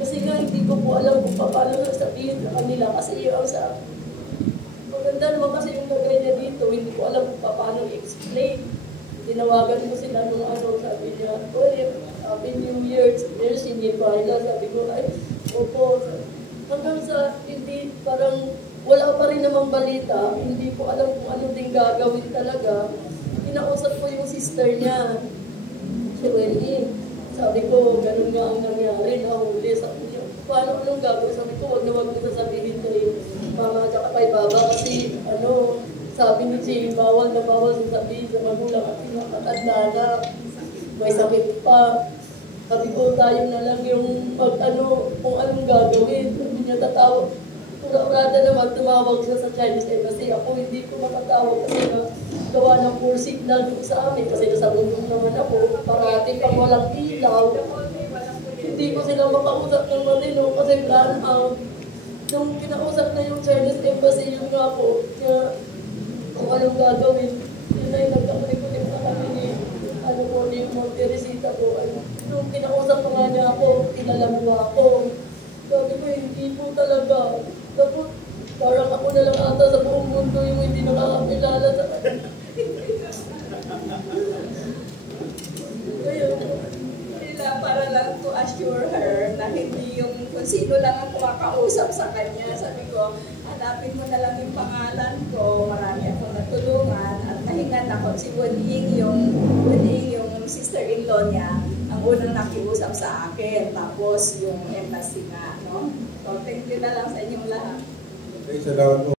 Kasi nga hindi ko po alam kung paano sasabihin sa kanila kasi yung maganda naman kasi yung lagay niya dito, hindi ko alam kung paano i-explain. Tinawagan ko sila nung sabi niya, Happy New Year, Senior Paila, sabi ko, ay, opo. Hanggang sa hindi, parang wala pa rin namang balita, hindi ko alam kung ano din gagawin talaga. Kinausap ko yung sister niya, si Wendy. Sabi ko, ganun nga ang nangyari, nahuli. Sabi niya, anong gagawin? Sabi ko, wag mo sasabihin kay mama at kay baba kasi sabi ni Jay, bawal na bawal sasabihin sa magulang at pinakatanda na may sakit pa. Sabi ko, tayo na lang yung kung anong gagawin. Sabi niya, tatawag. Kurada naman, tumawag siya sa Chinese Embassy. Ako hindi ko matatawag kasi gawa ng poor signal doon sa amin. Kasi nasa bundok naman ako, parati pang walang ilaw. Hindi ko sila makausap ng matino kasi plan out. Nung kinausap na yung Chinese Embassy, yun nga po, kung anong gagawin, yun ay nagkakulik-kulik na kami ni Monteresita po. Nung kinausap pa nga niya ako, tinalamuha ako. Sabi ko, hindi po talaga. Tapos, parang ako na lang ata sa buong mundo yung hindi nakakakilala sa kanya. Para lang to assure her na hindi yung kung sino lang ang kumakausap sa kanya. Sabi ko, hanapin mo na lang yung pangalan ko, marami akong natulungan at nahingan ako si Wendy yung sister-in-law niya ang unang nakiusap sa akin, tapos yung embassy nga, no? So, thank you na lang sa inyong lahat. Okay, salamat po.